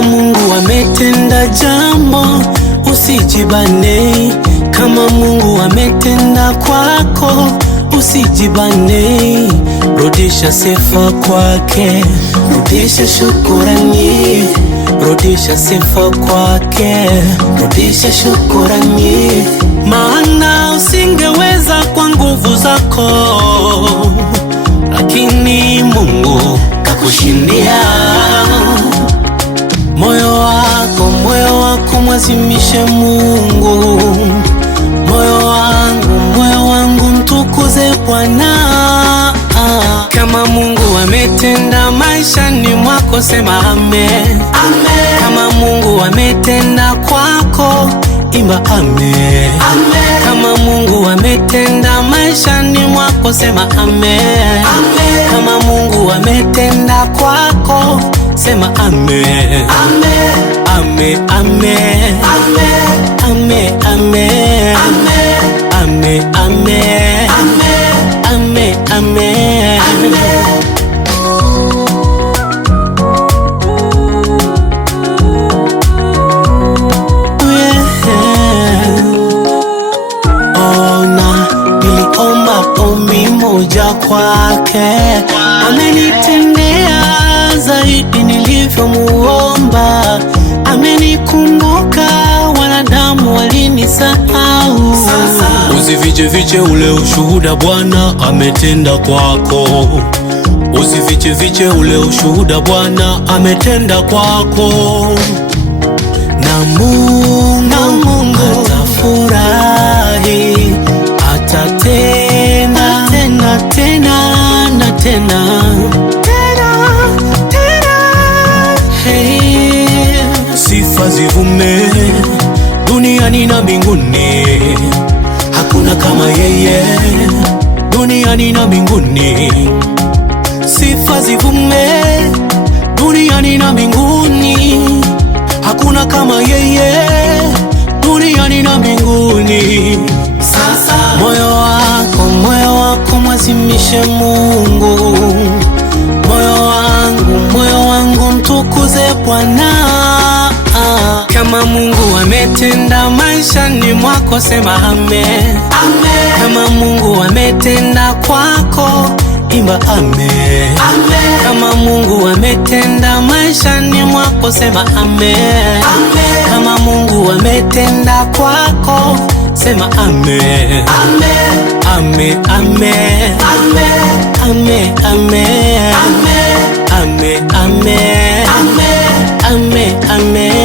Kama Mungu ametenda jambo, usijibane. Kama Mungu ametenda kwako, usijibane. Rudisha sifa kwake, rudisha shukurani, rudisha sifa kwake, rudisha shukurani. Maana usingeweza kwa nguvu zako, lakini Mungu kakushindia. Moyo wako mwazimishe Mungu. Moyo wangu mtukuze Bwana. Kama Mungu ametenda maishani mwako, sema amen. Kama Mungu ametenda kwako, imba amen. Kama Mungu ametenda maishani mwako, sema amen. Kama Mungu ametenda kwako, sema amen. Amen, amen. Amen, amen. Amen, amen. Amen, amen. Niliomba ombi moja kwake, amenitendea zaidi nilivyomuomba. Amenikumbuka, wanadamu walinisahau. Usifiche ule ushuhuda, Bwana ametenda kwako. Usifiche ule ushuhuda, Bwana ametenda kwako. Na Mungu atafurahi, atatenda tena na tena. Hey, sifa zivume duniani na mbinguni, hakuna kama yeye. Duniani na mbinguni, sifa zivume duniani na mbinguni, hakuna kama yeye. Duniani na mbinguni. Sasa moyo wako mwazimishe Mungu. Moyo wangu mtukuze Bwana. Kama Mungu ametenda maishani mwako, sema amen. Kama Mungu ametenda kwako, imba amen. Kama Mungu ametenda maishani mwako, sema amen. Kama Mungu ametenda kwako, sema amen. Amen, amen. Amen, amen. Amen, amen. Amen, amen.